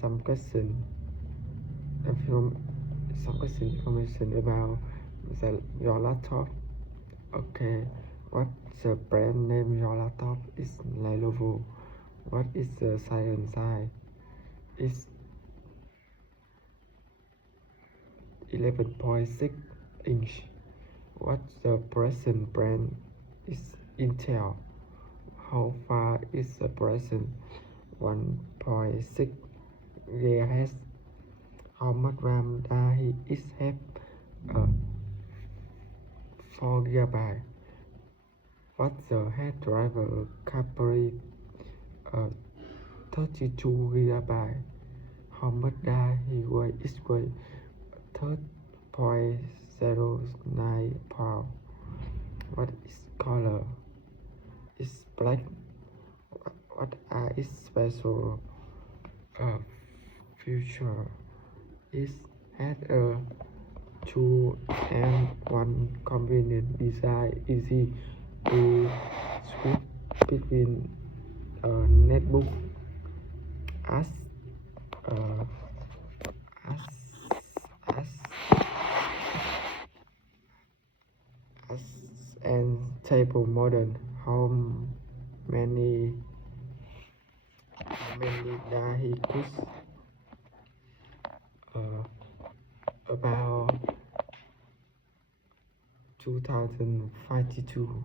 some question information about your laptop. Okay, what the brand name your laptop is Lenovo. What is the size? Is 11.6 inch. What the present brand is Intel. How far is the present 1.6 GHz. How much RAM does it have? 4 GB. What the hard driver capacity? 32 GB. How much does it weigh? 3.09 pounds. What is color? Is black. What are its special feature? It has a 2-in-1 convenient design, easy to switch between netbook, and table modern. How many does it cost? About 2052.